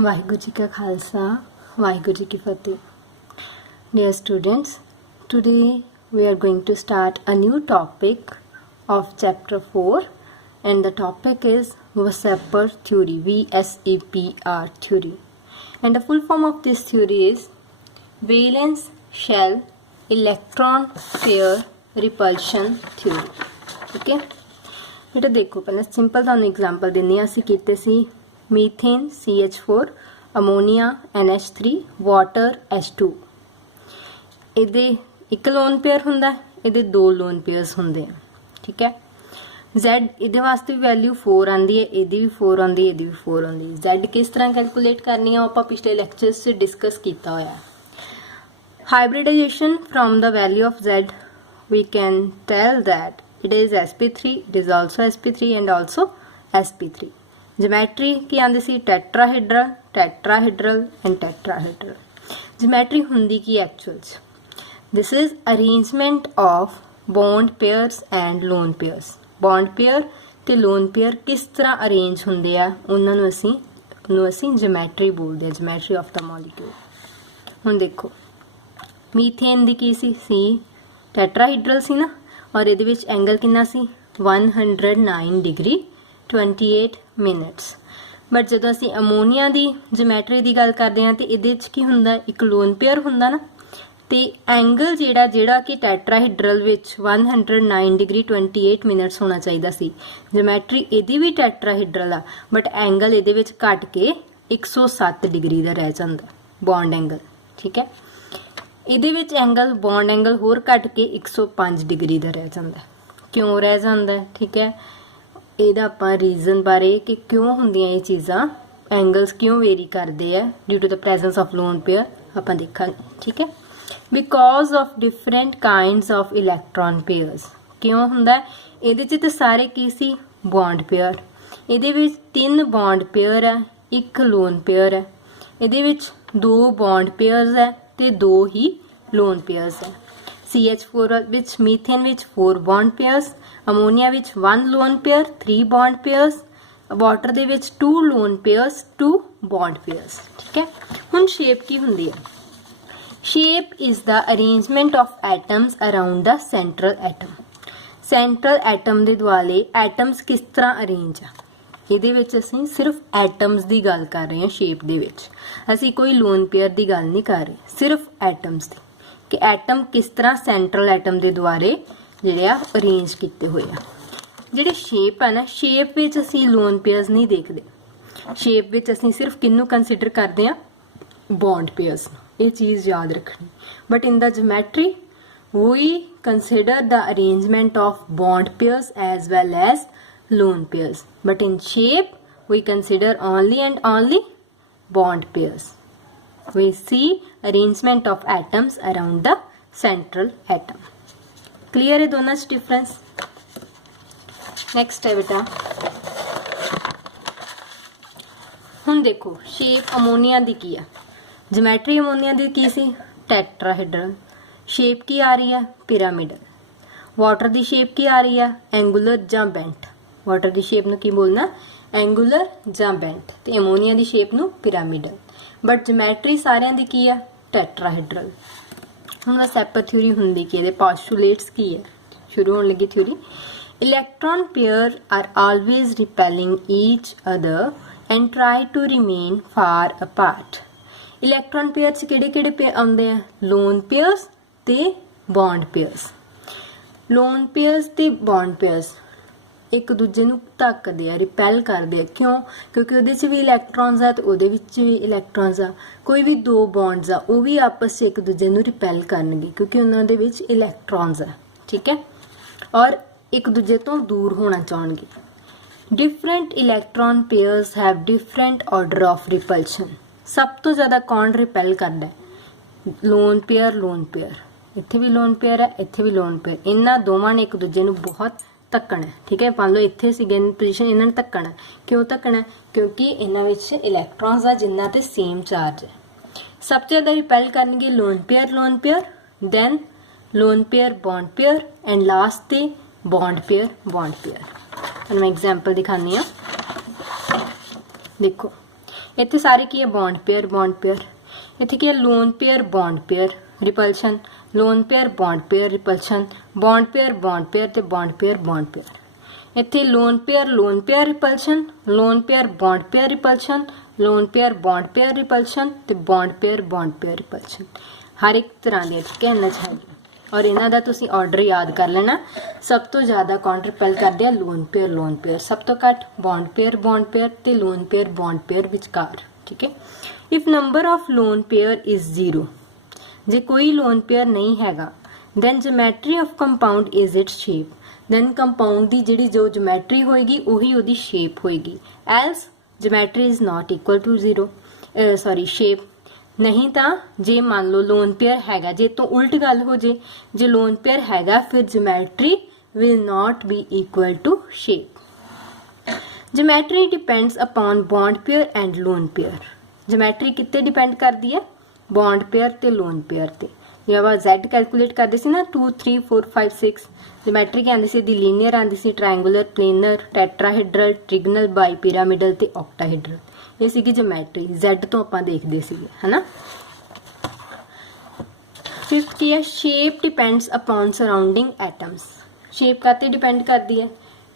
ਵਾਹਿਗੁਰੂ ਜੀ ਕਾ ਖਾਲਸਾ ਵਾਹਿਗੁਰੂ ਜੀ ਕੀ ਫਤਿਹ. Dear students, today we are going to start a new topic of chapter 4 and the topic is Weisser theory, VSEPR theory, and the full form of this theory is valence shell electron pair repulsion theory. Okay, बेटा देखो पहले simple ਤੁਹਾਨੂੰ example ਦਿੰਨੀ ਆ. ਅਸੀਂ ਕੀਤੇ ਸੀ methane CH4 अमोनीਆ NH3 water H2. ਇਹਦੇ ਇੱਕ ਲੋਨ ਪੇਅਰ ਹੁੰਦਾ, ਇਹਦੇ ਦੋ ਲੋਨ ਪੇਅਰਸ ਹੁੰਦੇ ਆ. ਠੀਕ ਹੈ. Z ਇਹਦੇ ਵਾਸਤੇ ਵੀ ਵੈਲਿਊ 4 ਆਂਦੀ ਹੈ, ਇਹਦੀ ਵੀ 4 ਆਂਦੀ ਹੈ, ਇਹਦੀ ਵੀ 4 ਆਂਦੀ ਹੈ. Z ਕਿਸ ਤਰ੍ਹਾਂ ਕੈਲਕੂਲੇਟ ਕਰਨੀ ਆ ਆਪਾਂ ਪਿਛਲੇ ਲੈਕਚਰਸ 'ਚ ਡਿਸਕਸ ਕੀਤਾ ਹੋਇਆ ਹੈ. Hybridization from the value of Z we can tell that it is sp3, it is also sp3 and also sp3. Geometry ਕੀ ਆਂਦੀ ਸੀ tetrahedral, tetrahedral and tetrahedral. Geometry ਹੁੰਦੀ ਕੀ actual 'ਚ? This is arrangement of bond pairs and lone pairs. Bond pair ਤੇ lone pair ਕਿਸ ਤਰ੍ਹਾਂ arrange ਹੁੰਦੇ ਆ ਉਹਨਾਂ ਨੂੰ ਅਸੀਂ geometry ਬੋਲਦੇ ਆ, geometry of the molecule. ਹੁਣ ਦੇਖੋ मीथेन ਦੀ ਕੀ ਸੀ ਟੈਟਰਾਹੀਡਰਲ ਸੀ ਨਾ, ਔਰ ਇਹਦੇ ਵਿੱਚ ਐਂਗਲ ਕਿੰਨਾ ਸੀ 109 ਡਿਗਰੀ 28 ਮਿੰਟਸ. ਬਟ ਜਦੋਂ ਅਸੀਂ ਅਮੋਨੀਆ ਦੀ ਜਿਓਮੈਟਰੀ ਦੀ ਗੱਲ ਕਰਦੇ ਹਾਂ ਤੇ ਇਹਦੇ ਵਿੱਚ ਕੀ ਹੁੰਦਾ, ਇੱਕ ਲੋਨ ਪੇਅਰ ਹੁੰਦਾ ਨਾ, ਤੇ ਐਂਗਲ ਜਿਹੜਾ ਕਿ ਟੈਟਰਾਹੀਡਰਲ ਵਿੱਚ 109 ਡਿਗਰੀ 28 ਮਿੰਟਸ ਹੋਣਾ ਚਾਹੀਦਾ ਸੀ. ਜਿਓਮੈਟਰੀ ਇਹਦੀ ਵੀ ਟੈਟਰਾਹੀਡਰਲ ਆ, ਬਟ ਐਂਗਲ ਇਹਦੇ ਵਿੱਚ ਘਟ ਕੇ 107 ਡਿਗਰੀ ਦਾ ਰਹਿ ਜਾਂਦਾ ਬੌਂਡ ਐਂਗਲ. ਠੀਕ ਹੈ. ਇਹਦੇ ਵਿੱਚ ਐਂਗਲ ਬੌਂਡ ਐਂਗਲ ਹੋਰ ਘਟ ਕੇ 105 ਡਿਗਰੀ ਦਾ ਰਹਿ ਜਾਂਦਾ. ਕਿਉਂ ਰਹਿ ਜਾਂਦਾ? ਠੀਕ ਹੈ. ਇਹਦਾ ਆਪਾਂ ਰੀਜ਼ਨ ਬਾਰੇ ਕਿ ਕਿਉਂ ਹੁੰਦੀਆਂ ਇਹ ਚੀਜ਼ਾਂ, ਐਂਗਲਸ ਕਿਉਂ ਵੇਰੀ ਕਰਦੇ ਆ due to the presence of lone pair ਆਪਾਂ ਦੇਖਾਂਗੇ. ਠੀਕ ਹੈ. Because of different kinds of electron pairs. ਕਿਉਂ ਹੁੰਦਾ? ਇਹਦੇ 'ਚ ਤਾਂ ਸਾਰੇ ਕੀ ਸੀ ਬੌਂਡ ਪੇਅਰ. ਇਹਦੇ ਵਿੱਚ 3 ਬੌਂਡ ਪੇਅਰ ਹੈ, ਇੱਕ ਲੋਨ ਪੇਅਰ ਹੈ. ਇਹਦੇ ਵਿੱਚ 2 ਬੌਂਡ ਪੇਅਰਸ ਹੈ ਤੇ 2 ਹੀ ਲੋਨ ਪੇਅਰਸ ਹੈ. CH4 ਵਿੱਚ मीथेन ਵਿੱਚ 4 ਬੌਂਡ ਪੇਅਰਸ, ਅਮੋਨੀਆ ਵਿੱਚ 1 lone pair 3 bond pairs, water ਦੇ ਵਿੱਚ 2 ਲੋਨ ਪੇਅਰਸ 2 ਬੌਂਡ ਪੇਅਰਸ. ਠੀਕ ਹੈ. ਹੁਣ ਸ਼ੇਪ ਕੀ ਹੁੰਦੀ ਹੈ? Shape is the arrangement of atoms around the central atom. Central atom ਦੇ ਦੁਆਲੇ ਐਟਮਸ ਕਿਸ ਤਰ੍ਹਾਂ ਅਰੇਂਜ ਆ, ਇਹਦੇ ਵਿੱਚ ਅਸੀਂ ਸਿਰਫ ਐਟਮਸ ਦੀ ਗੱਲ ਕਰ ਰਹੇ ਹਾਂ. ਸ਼ੇਪ ਦੇ ਵਿੱਚ ਅਸੀਂ ਕੋਈ ਲੋਨ ਪੇਅਰ ਦੀ ਗੱਲ ਨਹੀਂ ਕਰ ਰਹੇ, ਸਿਰਫ ਐਟਮਸ ਦੀ, ਕਿ ਐਟਮ ਕਿਸ ਤਰ੍ਹਾਂ ਸੈਂਟਰਲ ਐਟਮ ਦੇ ਦੁਆਰੇ ਜਿਹੜੇ ਆ ਅਰੇਂਜ ਕੀਤੇ ਹੋਏ ਆ. ਜਿਹੜੇ ਸ਼ੇਪ ਆ ਨਾ, ਸ਼ੇਪ ਵਿੱਚ ਅਸੀਂ ਲੋਨ ਪੇਅਰਸ ਨਹੀਂ ਦੇਖਦੇ. ਸ਼ੇਪ ਵਿੱਚ ਅਸੀਂ ਸਿਰਫ ਕਿਹਨੂੰ ਕੰਸੀਡਰ ਕਰਦੇ ਹਾਂ, ਬੌਂਡ ਪੇਅਰਸ ਨੂੰ. ਇਹ ਚੀਜ਼ ਯਾਦ ਰੱਖਣੀ. But in the geometry we consider the arrangement of bond pairs as well as lone pairs, but in shape we consider only and only bond pairs. We see arrangement of atoms around the central atom. Clear है दोनों से difference? Next है बेटा, ਹੁਣ देखो shape ammonia दी की है, geometry ammonia दी की सी tetrahedral. शेप की आ रही है पिरामिडल. वाटर की शेप की आ रही है एंगुलर ਜਾਂ बेंट. वाटर की शेप ਨੂੰ ਕੀ ਬੋਲਣਾ, एंगुलर ਜਾਂ बेंट, ਤੇ ਅਮੋਨੀਆ ਦੀ ਸ਼ੇਪ ਨੂੰ ਪਿਰਾਮਿਡਲ. ਬਟ ਜਿਓਮੈਟਰੀ ਸਾਰਿਆਂ ਦੀ ਕੀ ਹੈ ਟੈਟਰਾਹੀਡਰਲ. ਹੁਣ ਵੈਸੈਪਰ ਥਿਊਰੀ ਹੁੰਦੀ ਕੀ, ਇਹਦੇ ਪੋਸਟੂਲੇਟਸ ਕੀ ਹੈ? ਸ਼ੁਰੂ ਹੋਣ ਲੱਗੀ theory. Electron pair are always repelling each other and try to remain far apart. Electron pair 'ਚ ਕਿਹੜੇ ਪੇਅਰ ਆਉਂਦੇ ਆ? ਲੋਨ ਪੇਅਰਸ ਤੇ ਬੌਂਡ ਪੇਅਰਸ. ਲੋਨ ਪੇਅਰਸ ਤੇ ਬੌਂਡ ਪੇਅਰਸ ਇੱਕ ਦੂਜੇ ਨੂੰ ਧੱਕਦੇ ਆ, ਰਿਪੈਲ ਕਰਦੇ ਆ. ਕਿਉਂ? ਕਿਉਂਕਿ ਉਹਦੇ 'ਚ ਵੀ ਇਲੈਕਟ੍ਰੋਨਸ ਆ ਤੇ ਉਹਦੇ ਵਿੱਚ ਵੀ ਇਲੈਕਟ੍ਰੋਨਸ ਆ. ਕੋਈ ਵੀ 2 ਬੌਂਡਸ ਆ ਉਹ ਵੀ ਆਪਸ 'ਚ ਇੱਕ ਦੂਜੇ ਨੂੰ ਰਿਪੈਲ ਕਰਨਗੇ ਕਿਉਂਕਿ ਉਹਨਾਂ ਦੇ ਵਿੱਚ ਇਲੈਕਟ੍ਰੋਨਸ ਆ. ਠੀਕ ਹੈ. ਔਰ ਇੱਕ ਦੂਜੇ ਤੋਂ ਦੂਰ ਹੋਣਾ ਚਾਹਣਗੇ. Different electron pairs have different order of repulsion. ਸਭ ਤੋਂ ਜ਼ਿਆਦਾ ਕੌਣ ਰਿਪੈਲ ਕਰਦਾ? Loan pair. ਲੋਨ ਪੇਅਰ ਇੱਥੇ ਵੀ ਲੋਨ ਪੇਅਰ ਹੈ, ਇੱਥੇ ਵੀ ਲੋਨ ਪੇਅਰ. ਇਹਨਾਂ ਦੋਵਾਂ ਨੇ ਇੱਕ ਦੂਜੇ ਨੂੰ ਬਹੁਤ ਧੱਕਣਾ. ਠੀਕ ਹੈ. ਮੰਨ ਲਓ ਇੱਥੇ ਸੀਗੇ ਪੋਜੀਸ਼ਨ, ਇਹਨਾਂ ਨੇ ਧੱਕਣਾ. ਕਿਉਂ ਧੱਕਣਾ? ਕਿਉਂਕਿ ਇਹਨਾਂ ਵਿੱਚ ਇਲੈਕਟ੍ਰੋਨਸ ਆ ਜਿਨ੍ਹਾਂ ਤੇ ਸੇਮ ਚਾਰਜ ਹੈ. ਸਭ ਤੋਂ ਜ਼ਿਆਦਾ ਰਿਪੈਲ ਕਰਨਗੇ lone pair, than lone pair bond pair and last ਤੇ ਬੌਂਡ ਪੇਅਰ. ਤੁਹਾਨੂੰ ਮੈਂ ਐਗਜ਼ਾਮਪਲ ਦਿਖਾਉਂਦੀ ਹਾਂ. ਦੇਖੋ इत्थे सारे की है बॉन्ड पेयर, इत्थे की है lone pair bond pair repulsion, lone pair repulsion, bond pair ते बॉन्ड पेयर। इत्थे lone pair repulsion, lone pair repulsion, lone pair repulsion ते बॉन्ड पेयर रिपल्शन, हर एक तरह दी ठीक है इन्हां च हैगी। और इन्हां दा तुसीं ऑर्डर याद कर लेना। सब तो ज़्यादा कौन रिपेल करदे आ लोन पेयर, सब तो घट बॉन्ड पेयर ते लोन पेयर विचकार ठीक है। If number of lone pair is 0, जे कोई लोन पेयर नहीं हैगा, then geometry of compound is its shape, then compound की जिहड़ी जो जोमैट्री होएगी उही उहदी शेप होएगी। Else geometry is not equal to 0 shape. नहीं तो जे मान लो लोन पेयर हैगा, जे तो उल्ट गल हो जे लोन पेयर हैगा फिर geometry will not be equal to shape. Geometry depends upon bond pair and lone pair. Geometry कित्ते डिपेंड करती है? बॉन्ड पेयर ते लोन पेयर ते। जे आपां Z कैलकुलेट करते सी ना 2 3 4 5 6 जोमैट्री की आंदी सी दी लीनियर आंदी सी, ट्रायंगुलर, प्लेनर, टैट्राहेड्रल, ट्रिगनल, बाईपिरामिडल ते ऑक्टाहेड्रल। ये सीगी जोमैट्री Z तो आपां देखदे सीगे है ना। फिफ्थ की है shape depends upon surrounding atoms. Shape काते डिपेंड करती है?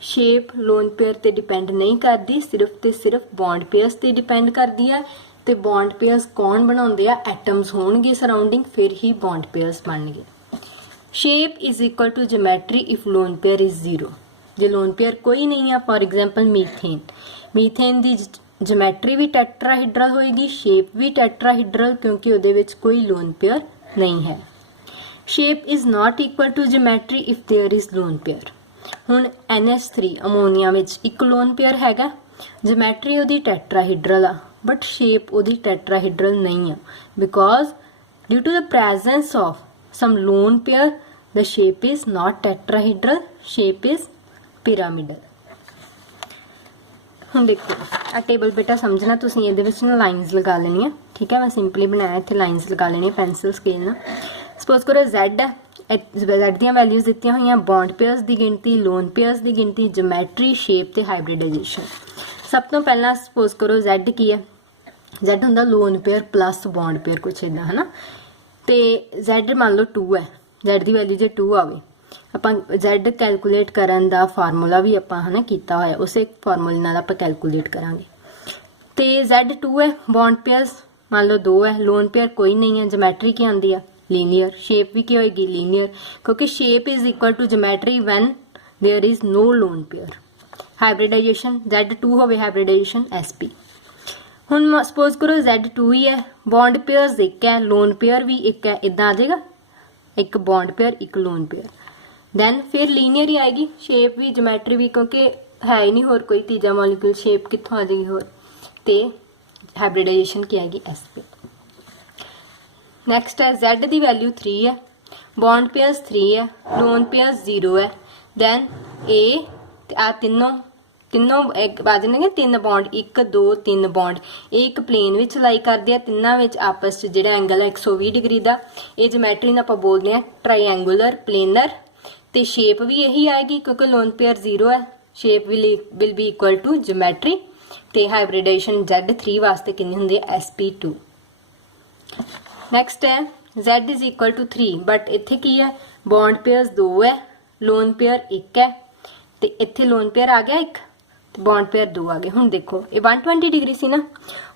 शेप लोन पेयर ते डिपेंड नहीं करती, सिर्फ ते सिर्फ बॉन्ड पेयर्स ते डिपेंड करती है। ते बॉन्ड पेयर्स कौन बनाउंदे आ? एटम्स होणगे सराउंडिंग, फिर ही बॉन्ड पेयर्स बनणगे। Shape is equal to geometry if lone pair is 0। जे लोन पेयर कोई नहीं है, फॉर एग्जाम्पल मीथेन की जोमैट्री भी टैट्राहेड्रल होएगी, शेप भी टैट्राहेड्रल, क्योंकि उहदे विच कोई लोन पेयर नहीं है। Shape is not equal to geometry if there is lone pair. हुण NH3 अमोनीया विच एक लोन पेयर हैगा, जोमैट्री उहदी टैट्राहेड्रल आ, बट शेप उहदी टैट्राहेड्रल नहीं आ, because due to the presence of some lone pair the shape is not tetrahedral, shape is pyramidal। ਹੁਣ देखो आ table बेटा समझना तुसीं इहदे विच ना लाइनस लगा लेनी है ठीक है। मैं सिंपली बनाया इत्थे लाइनस लगा लेनी पेंसिल स्केल ना। सपोज करो Z है, Z दी वैल्यूज दित्तियां होईयां, बॉन्ड पेयर्स की गिनती, लोन पेयर्स की गिनती, जोमैट्री, शेप ते हाइब्रिडाइजेशन। सब तो पहला सपोज करो Z की है, Z हुंदा lone pair plus bond pair कुछ इदां है ना। तो Z मान लो 2 है, Z की वैल्यू जो 2 आवे, आपां Z कैलकुलेट करन दा फार्मूला भी आपां है ना कीता होया, उसे फार्मूले नाल आपां कैलकुलेट करांगे। तो Z 2 है, बॉन्ड पेयर्स मान लो 2 है, लोन पेयर कोई नहीं है, जोमैट्री की आंदी है लीनियर, शेप भी की होएगी लीनियर, क्योंकि shape is equal to geometry when there is no lone pair. Hybridisation Z2 होवे, हाइब्रिडाइजेशन SP। हुण सपोज करो Z2 ही है, बॉन्ड पेयर्स एक है, लोन पेयर भी एक है, इदां आ जाएगा एक बॉन्ड पेयर एक लोन पेयर, दैन फिर लीनियर ही आएगी, शेप भी जोमैट्री भी, क्योंकि है ही नहीं होर कोई तीजा मॉलिक्यूल, शेप कित्थों आ जाएगी होर। ते हाइब्रिडाइजेशन की आएगी SP। नैक्सट है Z की वैल्यू 3 है, बॉन्ड पेयर्स 3 है, लोन पेयर्स 0 है, दैन A आ तीनों एक आ जाएंगे 3 बॉन्ड, 1 2 3 बॉन्ड, एक प्लेन विच लाई करते हैं, तिन्हां विच आपस च जिहड़ा एंगल है 120 डिग्री का। ये जोमैट्री नूं आपां बोलते हैं ट्रायंगुलर, प्लेनर। तो शेप भी यही आएगी क्योंकि लोन पेयर 0 है, shape will be equal to geometry. तो हाइब्रिडाइजेशन Z3 वास्ते कितनी हुंदी है? SP2। नैक्सट है Z is equal to 3, but इत्थे की है? बॉन्ड पेयर्स 2 है, लोन पेयर 1 है, तो इत्थे लोन पेयर आ गया 1, बॉन्ड पेयर 2 आ गए। हुण देखो ये 120 डिग्री सी ना।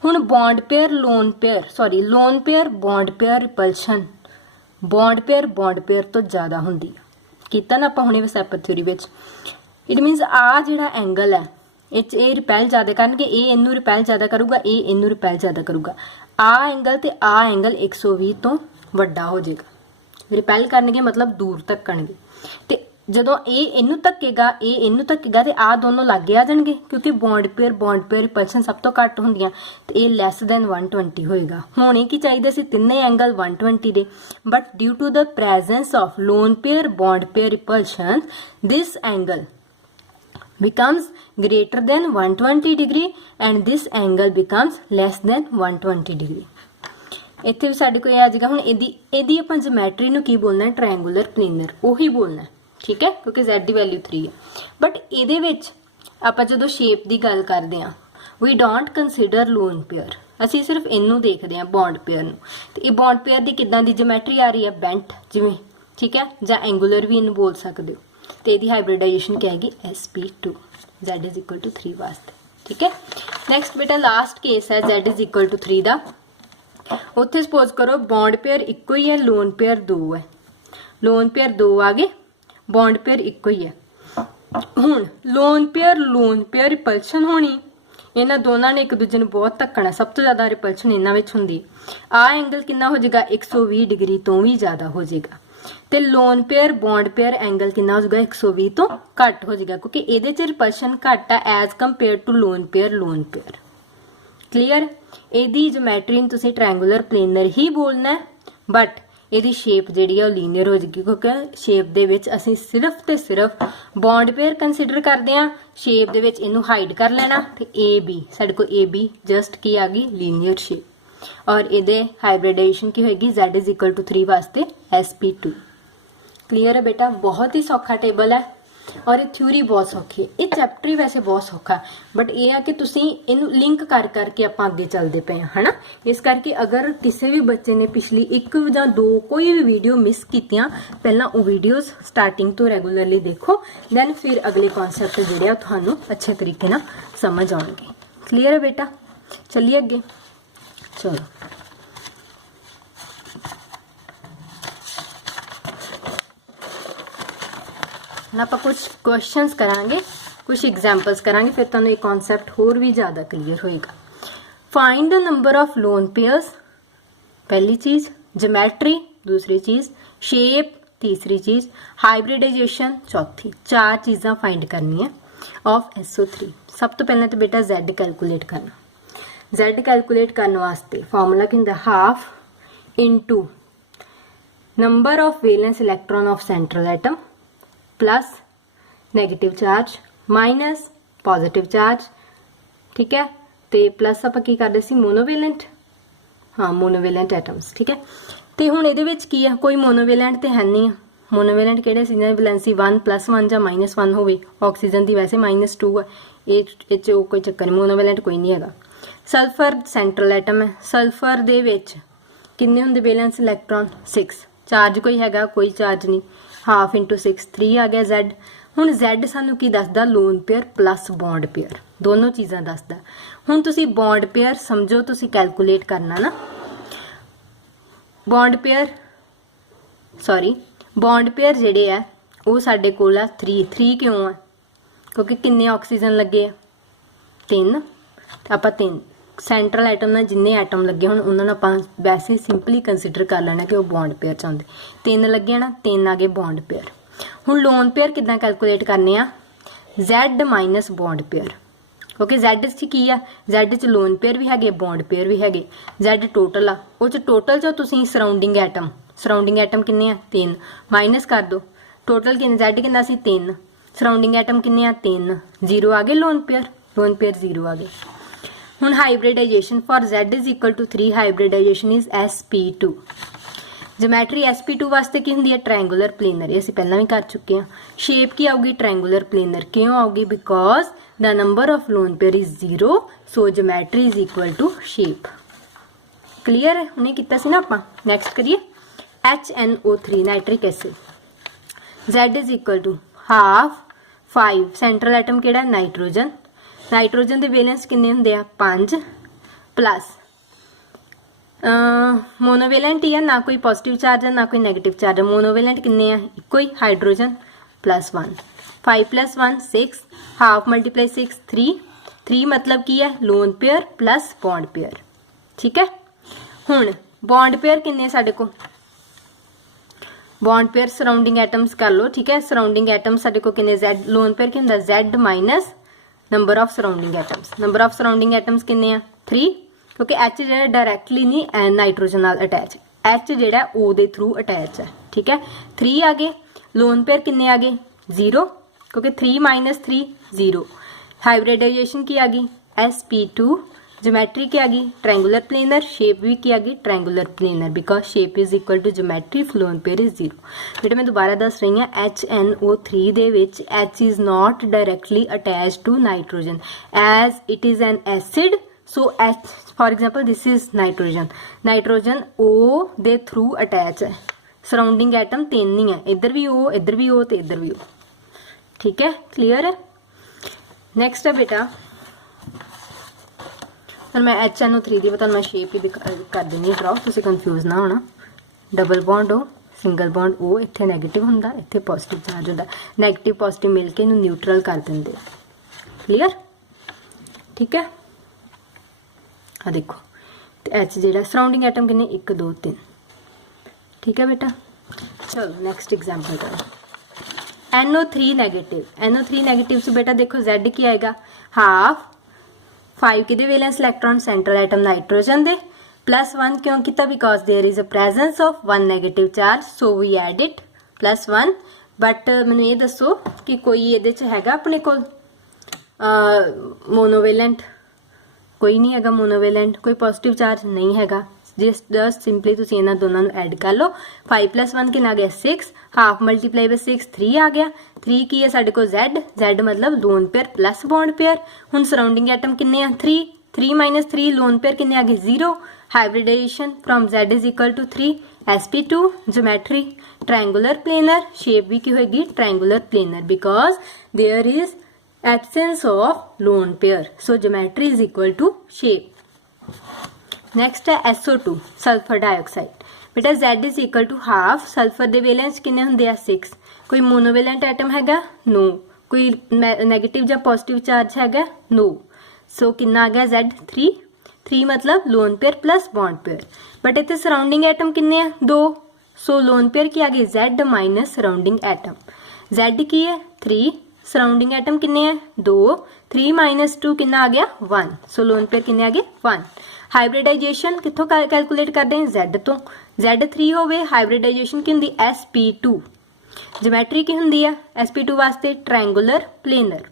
हुण bond pair lone pair bond pair repulsion, bond pair तो ज़्यादा हुंदी है, कीता ना आपां हुणे वेसेपर थ्योरी विच। इट मीनस आ जिहड़ा एंगल है ये रिपेल ज़्यादा करनगे, ये इनू रिपेल ज़्यादा करूगा, ये इनू रिपेल ज़्यादा करूगा। आ एंगल ते आ एंगल 120 तो वड्डा हो जाएगा, रिपेल करनगे मतलब दूर धक्कणगे। ते ਜਦੋਂ ਇਹ ਇਹਨੂੰ ਧੱਕੇਗਾ, ਇਹ ਇਹਨੂੰ ਧੱਕੇਗਾ, ਤੇ ਆ ਦੋਨੋਂ ਲਾਗੇ ਆ ਜਾਣਗੇ, ਕਿਉਂਕਿ ਬੌਂਡ ਪੇਅਰ ਰਿਪਲਸ਼ਨ ਸਭ ਤੋਂ ਘੱਟ ਹੁੰਦੀਆਂ, ਤੇ ਇਹ ਲੈਸ ਦੈਨ 120 ਹੋਏਗਾ। ਹੋਣੇ ਕੀ ਚਾਹੀਦੇ ਸੀ? ਤਿੰਨੇ ਐਂਗਲ 120 ਦੇ, but due to the presence of lone pair bond pair repulsion this angle becomes greater than 120 degree and this angle becomes less than 120 degree। ਇੱਥੇ ਵੀ ਸਾਡੇ ਕੋਲ ਆ ਜਾਏਗਾ। ਹੁਣ ਇਹਦੀ ਆਪਾਂ ਜਿਓਮੈਟਰੀ ਨੂੰ ਕੀ ਬੋਲਣਾ? ਟ੍ਰਾਇੰਗੂਲਰ ਪਲੇਨਰ, ਉਹੀ ਬੋਲਣਾ, ठीक है, क्योंकि Z की वैल्यू 3 है। बट ये आप जो शेप की गल करते हैं, ਵੀ ਡੋਂਟ ਕੰਸੀਡਰ ਲੋਨ ਪੇਅਰ, ਅਸੀਂ ਸਿਰਫ ਇਹਨੂੰ ਦੇਖਦੇ ਹਾਂ ਬੌਂਡ ਪੇਅਰ ਨੂੰ। ਤੇ ਇਹ ਬੌਂਡ ਪੇਅਰ ਦੀ ਕਿੱਦਾਂ ਦੀ ਜਿਓਮੈਟਰੀ ਆ ਰਹੀ ਹੈ, ਬੈਂਟ ਜਿਵੇਂ, ਠੀਕ ਹੈ, ਜਾਂ ਐਂਗੂਲਰ ਵੀ ਇਹਨੂੰ ਬੋਲ ਸਕਦੇ ਹੋ। ਤੇ ਇਹਦੀ ਹਾਈਬ੍ਰਿਡਾਈਜੇਸ਼ਨ ਕੀ ਆਏਗੀ, sp2 z is equal to 3 वास्ते, ठीक है। नैक्सट बेटा लास्ट केस है z इज इक्वल टू 3 का। उत्थे सपोज करो बॉन्ड पेयर इक्को ही है, लोन पेयर 2 है, लोन पेयर 2 आ गए, बॉन्ड पेयर इक्को ही है। हुण लोन पेयर रिपल्शन होनी, इन्हां दोनों ने एक दूजे नूं बहुत धक्कना, सब तो ज़्यादा रिपल्शन इन्हां विच हुंदी। आ एंगल कितना हो जाएगा, 120 डिग्री तो भी ज़्यादा हो जाएगा। तो lone pair bond pair angle कितना हो जाएगा, 120 तो घट हो जाएगा, क्योंकि ये रिपल्शन घट है as compared to lone pair. Clear. यदी जोमैट्री तुसीं ट्रायंगुलर प्लेनर ही बोलना है, बट यदी शेप जिहड़ी है लीनियर हो जाएगी, क्योंकि शेप दे विच असीं सिर्फ ते सिर्फ बॉन्ड पेयर कंसीडर करते हैं। शेप दे विच इनू हाइड कर लेना, तो ए बी साडे कोल ए बी जस्ट की आ गई, लीनियर शेप। और ये हाइब्रिडाइजेशन की होगी, z इज इक्वल टू 3 वास्ते sp2। क्लीयर है बेटा, बहुत ही सौखा टेबल है और ये थ्योरी बहुत सौखी है। ये चैप्टर ही वैसे बहुत सौखा, बट ये है कि तुसीं इनू लिंक कर करके आप अगे चलते पे हैं, है ना। इस करके अगर किसी भी बच्चे ने पिछली 1 या 2 कोई भी वीडियो मिस कीतियां, पहला वो वीडियोज़ स्टार्टिंग तो रेगूलरली देखो, दैन फिर अगले कॉन्सैप्ट जिहड़े तुहानूं अच्छे तरीके नाल समझ आउणगे। क्लीयर है बेटा, चलिए अगे चलो। आप कुछ क्वेश्चंस करांगे, कुछ एग्जाम्पल्स करांगे, फिर तुहानूं ये कॉन्सैप्ट होर भी ज़्यादा क्लीयर होएगा। Find the number of lone pairs, पहली चीज़, ज्योमेट्री दूसरी चीज़, शेप तीसरी चीज़, हाइब्रिडाइजेशन चौथी। 4 चीज़ां फाइंड करनी है ऑफ SO3। सब तो पहले तो बेटा Z कैलकुलेट करना। Z कैलकुलेट करने वास्ते फॉर्मूला क्या होंदा, half into number of valence electron of central atom plus negative charge minus positive charge, ठीक है। तो प्लस आप की करते सी मोनोवेलेंट, हाँ मोनोवेलेंट एटम्स, ठीक है। तो हुण इहदे विच की है, कोई मोनोवेलेंट तो है नहीं। मोनोवेलेंट किहड़े सी, वैलेंसी 1 +1 या -1 होवे। ऑक्सीजन की वैसे -2 है, ये कोई चक्कर नहीं, मोनोवेलेंट कोई नहीं है। सल्फर सेंट्रल एटम है, सल्फर दे विच किन्ने हुंदे वैलेंस इलैक्ट्रॉन 6, चार्ज कोई हैगा, कोई चार्ज नहीं, हाफ इंटू 6 3 आ गया Z। हुण Z सानू की दसदा, lone pair plus bond pair, दोनों चीज़ां दसदा। हुण तुसी बॉन्ड पेयर समझो, तुसी कैलकुलेट करना ना, बॉन्ड पेयर बॉन्ड पेयर जिहड़े है वो साडे कोल आ 3 क्यों है, क्योंकि किन्ने ऑक्सीजन लगे 3, आपां 3 सेंट्रल एटम में जिन्ने एटम लगे होण उन्हां नूं आपां वैसे सिंपली कंसीडर कर लेना कि वो बॉन्ड पेयर च आउंदे। 3 लगे ना, 3 आ गए बॉन्ड पेयर। हुण लोन पेयर किद्दां कैलकुलेट करने आ, Z माइनस बॉन्ड पेयर, क्योंकि Z च की आ, Z च लोन पेयर भी हैगे बॉन्ड पेयर भी हैगे। Z टोटल आ, वो च टोटल चो तुसीं सराउंडिंग एटम किन्ने आ 3 माइनस कर दो, टोटल किन्ने Z किन्ना सी 3, सराउंडिंग एटम किन्ने आ 3, 0 आ गए लोन पेयर 0 आ गए। हुण hybridisation for Z is equal to 3, hybridisation is sp2। Geometry sp2 वास्ते की होंदी है, ट्रायंगुलर प्लेनर, ये असीं पहलां भी कर चुके हैं। शेप की आऊगी, ट्रायंगुलर प्लेनर। क्यों आऊगी, because the number of lone pair is 0, so geometry is equal to shape. Clear है, उन्हें किया सी ना आपां। नैक्सट करिए, HNO3 nitric acid, Z is equal to half 5, central atom किहड़ा नाइट्रोजन, नाइट्रोजन के वैलेंस किन्ने हुंदे आ 5 प्लस मोनोवेलेंट ही है, ना कोई पॉजिटिव चार्ज है ना कोई नैगेटिव चार्ज है। मोनोवेलेंट किन्ने आ, इक्को ही, हाइड्रोजन +1, 5 + 1 6, हाफ × 6 3 मतलब की है lone pair plus bond pair, ठीक है। हुण बॉन्ड पेयर किन्ने साडे को, बॉन्ड पेयर सराउंडिंग एटम्स कर लो, ठीक है। सराउंडिंग एटम्स साडे को किन्ने, Z लोन पेयर की हुंदा Z minus number of surrounding atoms, number of surrounding atoms किन्ने आ 3, क्योंकि H जो डायरैक्टली नहीं नाइट्रोजन नाल अटैच, H जो O दे थ्रू अटैच है, ठीक है। 3 आ गए, लोन पेयर किन्ने आ गए 0, क्योंकि 3 - 3 0। हाइब्रिडाइजेशन की आ गई sp2, ज्योमेट्री क्या आ गई ट्रायंगुलर प्लेनर, शेप भी क्या आ गई triangular planar, because shape is equal to geometry, lone pair is 0। बेटा मैं दोबारा दस रही हाँ HNO3 ਦੇ ਵਿੱਚ H is not directly attached to nitrogen as it is an acid, so H for example this is nitrogen O ਦੇ through attach है, सराउंडिंग एटम 3 नहीं है, इधर भी O इधर भी O ਤੇ इधर भी O, ठीक है क्लियर है। नेक्स्ट है बेटा फिर मैं HNO3 ਦੀ ਤੁਹਾਨੂੰ ਮੈਂ ਸ਼ੇਪ ਹੀ ਕਰ ਦਿੰਦੀ ਹਾਂ ਡਰਾਅ, ਤੁਸੀਂ ਕਨਫਿਊਜ਼ ਨਾ ਹੋਣਾ। Double bond O single bond O, ਇੱਥੇ ਨੈਗੇਟਿਵ ਹੁੰਦਾ ਇੱਥੇ ਪੋਜ਼ਿਟਿਵ ਚਾਰਜ ਹੁੰਦਾ, ਨੈਗੇਟਿਵ ਪੋਜ਼ਿਟਿਵ ਮਿਲ ਕੇ ਇਹਨੂੰ ਨਿਊਟਰਲ ਕਰ ਦਿੰਦੇ ਆ, ਕਲੀਅਰ ਠੀਕ ਹੈ। ਆ ਦੇਖੋ ਤੇ H ਜਿਹੜਾ ਸਰਾਊਂਡਿੰਗ ਐਟਮ ਕਿੰਨੇ 1 2 3, ठीक है बेटा। चलो नेक्स्ट एग्जाम्पल करो NO3 नेगेटिव, NO3 नेगेटिव से बेटा देखो Z की आएगा हाफ 5 किदे valence electron central atom nitrogen दे +1 क्यों किया because there is a presence of 1 negative charge, so we add it +1। But मैनू ये दसो कि कोई ये हैगा अपने को मोनोवेलेंट, कोई नहीं हैगा मोनोवेलेंट, कोई पॉजिटिव चार्ज नहीं हैगा, जस्ट सिंपली तुसीं इन्हां दोनों नूं ऐड कर लो। 5 + 1 कितना आ गया 6, हाफ मल्टीप्लाई बाय 6 3 आ गया, 3 की है साडे कोल Z मतलब lone pair plus bond pair. हुण सराउंडिंग एटम किन्ने आ 3, 3 - 3 लोन पेयर किन्ने आ गए 0, hybridisation from Z is equal to 3, sp2 geometry triangular planar, shape भी की होगी triangular planar because there is absence of lone pair, so geometry is equal to shape. Next है SO2 sulphur dioxide, बेटा Z is equal to half, sulphur के valence किन्ने हुंदे आ 6, कोई मोनोवेलेंट एटम हैगा नो, कोई नैगेटिव या पॉजिटिव चार्ज हैगा नो, सो कितना आ गया Z 3 मतलब lone pair plus bond pair. But इतने सराउंडिंग एटम किन्ने आ 2, सो लोन पेयर की आ गई Z minus surrounding atom, Z की है 3, सराउंडिंग एटम किन्ने है 2, 3 - 2 कितना आ गया 1, सो लोन पेयर किन्ने आ गए 1। हाइब्रिडाइजेशन कितों कैलकुलेट करते हैं Z तो, Z3 होवे हाइब्रिडाइजेशन की होंगी sp2, ज्योमेट्री की होंगी है sp2 वास्ते ट्रायंगुलर प्लेनर,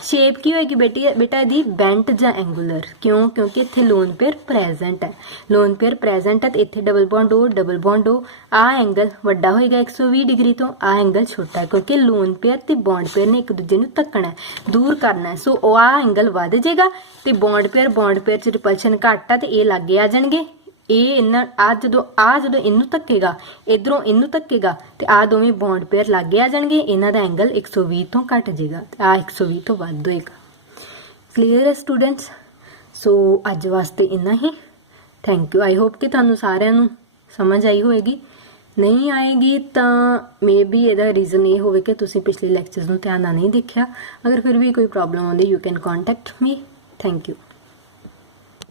शेप की होएगी बेटा दी बेंट या एंगुलर, क्यों क्योंकि इत्थे लोन पेयर प्रेजेंट है, लोन पेयर प्रेजेंट है तो इत्थे डबल बॉन्ड O आ एंगल वड्डा होएगा 120 डिग्री तो आ एंगल छोटा है, क्योंकि लोन पेयर ते बॉन्ड पेयर ने एक दूजे नूं धक्कना है दूर करना है, सो आ एंगल वध जाएगा तो बॉन्ड पेयर च रिपल्शन घट है तो ये लागे आ जाएंगे, ਇਹ ਇਹਨਾਂ ਆ ਜਦੋਂ ਇਹਨੂੰ ਧੱਕੇਗਾ ਇਧਰੋਂ ਇਹਨੂੰ ਧੱਕੇਗਾ ਤੇ ਆ ਦੋਵੇਂ ਬੌਂਡ ਪੇਅਰ ਲੱਗੇ ਆ ਜਾਣਗੇ, ਇਹਨਾਂ ਦਾ ਐਂਗਲ 120 ਤੋਂ ਘਟ ਜਾਏਗਾ ਤੇ ਆ 120 ਤੋਂ ਵੱਧ ਹੋਏਗਾ। ਕਲੀਅਰ ਹੈ ਸਟੂਡੈਂਟਸ, ਸੋ ਅੱਜ ਵਾਸਤੇ ਇੰਨਾ ਹੀ। Thank you. ਆਈ ਹੋਪ ਕਿ ਤੁਹਾਨੂੰ ਸਾਰਿਆਂ ਨੂੰ ਸਮਝ ਆਈ ਹੋਏਗੀ, ਨਹੀਂ ਆਏਗੀ ਤਾਂ ਮੇ ਬੀ ਇਹਦਾ ਰੀਜ਼ਨ ਇਹ ਹੋਵੇ ਕਿ ਤੁਸੀਂ ਪਿਛਲੇ ਲੈਕਚਰਸ ਨੂੰ ਧਿਆਨ ਨਾਲ ਨਹੀਂ ਦੇਖਿਆ। ਅਗਰ ਫਿਰ ਵੀ ਕੋਈ ਪ੍ਰੋਬਲਮ ਆਉਂਦੀ you can contact me. Thank you.